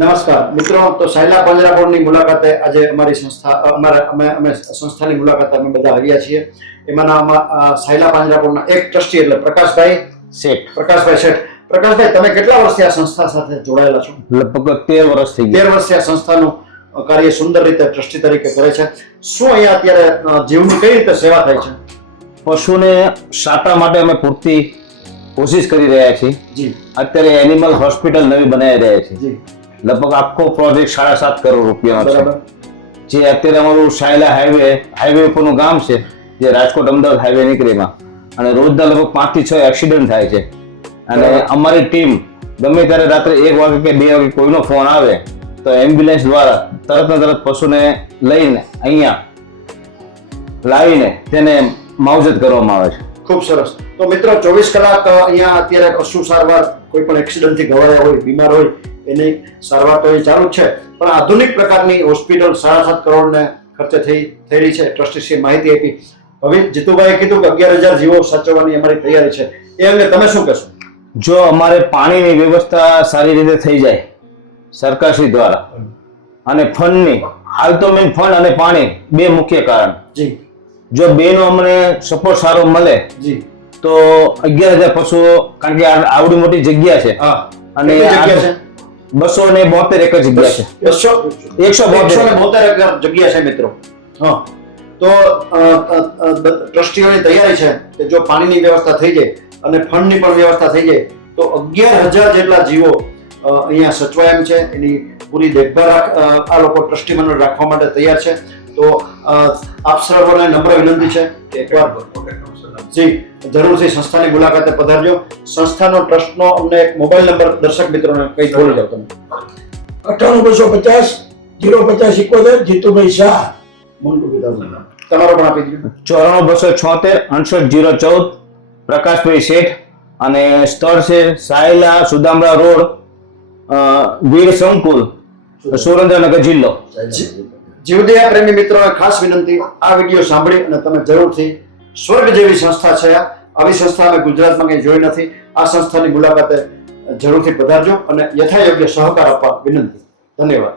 નમસ્કાર મિત્રો, તો સાયલા પાંજરાપોળની મુલાકાતે આજે અમારી સંસ્થા અમે સંસ્થાની મુલાકાતે અમે બધા આવ્યા છીએ. એમાંના સાયલા પાંજરાપોળના એક ટ્રસ્ટી એટલે પ્રકાશભાઈ શેઠ. પ્રકાશભાઈ, તમે કેટલા વર્ષથી આ સંસ્થા સાથે જોડાયેલા છો? લગભગ 13 વર્ષ થઈ ગયા. 13 વર્ષથી આ સંસ્થાનું કાર્ય સુંદર રીતે ટ્રસ્ટી તરીકે કરે છે. શું અહીંયા અત્યારે જીવની કઈ રીતે સેવા થાય છે? પશુને સાટા માટે અમે પૂરતી કોશિશ કરી રહ્યા છીએ. જી. અત્યારે એનિમલ હોસ્પિટલ નવી બનાવી રહ્યા છીએ. જી. લગભગ આખો પ્રોજેક્ટ 7.5 કરોડ રૂપિયાનો બરાબર. છે. જે અત્યારે અમારું સાયલા હાઈવે ઉપરનું ગામ છે, જે રાજકોટ અમદાવાદ હાઈવે નીકળે એમાં, અને રોજના લગભગ 5 થી 6 એક્સિડન્ટ થાય છે. અને અમારી ટીમ ગમે ત્યારે રાત્રે 1 વાગે કે 2 વાગે કોઈનો ફોન આવે તો એમ્બ્યુલન્સ દ્વારા તરત ને તરત પશુને લઈને અહીંયા લાવીને તેને માવજત કરવામાં આવે છે. ખૂબ સરસ. તો મિત્રો, 24 કલાક અહીંયા અત્યારે પશુ સારવાર, કોઈ પણ એક્સિડન્ટથી ઘવાયા હોય, બીમાર હોય, એની સારવાર તો એ ચાલુ જ છે, પણ આધુનિક પ્રકારની હોસ્પિટલ 7.5 કરોડને ખર્ચે થઈ રહી છે. ટ્રસ્ટીશ્રીએ માહિતી આપી. હવે જીતુભાઈએ કીધું કે 11,000 જીવો સાચવવાની અમારી તૈયારી છે. એ અંગે તમે શું કહેશો? જો અમારે પાણીની વ્યવસ્થા સારી રીતે થઈ જાય સરકારશ્રી દ્વારા, અને ફંડની, હાલ તો મેન ફંડ અને પાણી બે મુખ્ય કારણ. જી. જો બેનો અમને સપોર્ટ સારો મળે જી તો 11,000 પશુઓ, કારણ કે આવડી મોટી જગ્યા છે, અને 272 એકર જગ્યા છે. 172 એકર જગ્યા છે મિત્રો. હા, તો ટ્રસ્ટીઓની તૈયારી છે કે જો પાણીની વ્યવસ્થા થઈ જાય અને ફંડની પણ વ્યવસ્થા થઈ જાય તો 11,000 જેટલા જીવો અહીંયા સચવાય એમ છે. એની પૂરી દેખભાળ આ લોકો ટ્રસ્ટી મંડળ રાખવા માટે તૈયાર છે. તો આપ સર્વોને નમ્ર વિનંતી છે કે એકવાર જી જરૂરથી સંસ્થાની મુલાકાતે પધારજો. સંસ્થાનો ટ્રસ્ટનો અમને એક મોબાઈલ નંબર દર્શક મિત્રોને કઈ બોલી જાવ તમે. 98 250 050 71 જીતુભાઈ શાહ. તમારો પણ આપી દીધો. 94 276 68 014 પ્રકાશભાઈ શેઠ. અને સ્થળ છે સાયલા સુદામડા રોડ, વીર સંકુલ, સુરેન્દ્રનગર જિલ્લો. જીવદયા પ્રેમી મિત્રોને ખાસ વિનંતી, આ વિડીયો સાંભળી અને તમે જરૂરથી, સ્વર્ગ જેવી સંસ્થા છે આવી સંસ્થા અમે ગુજરાતમાં કંઈ જોઈ નથી. આ સંસ્થાની મુલાકાતે જરૂરથી પધારજો અને યથાયોગ્ય સહકાર આપવા વિનંતી. ધન્યવાદ.